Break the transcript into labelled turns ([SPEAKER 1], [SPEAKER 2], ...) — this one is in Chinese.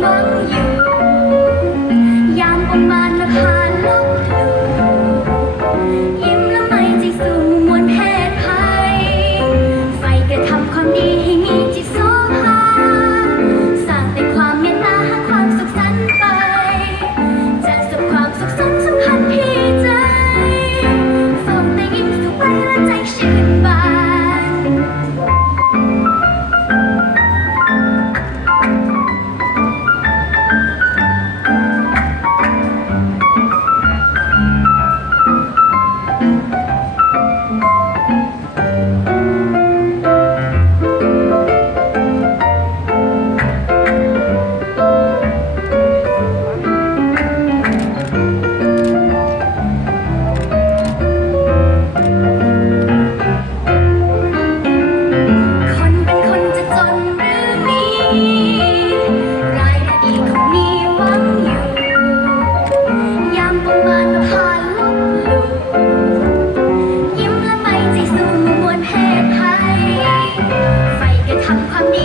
[SPEAKER 1] Bao ความดี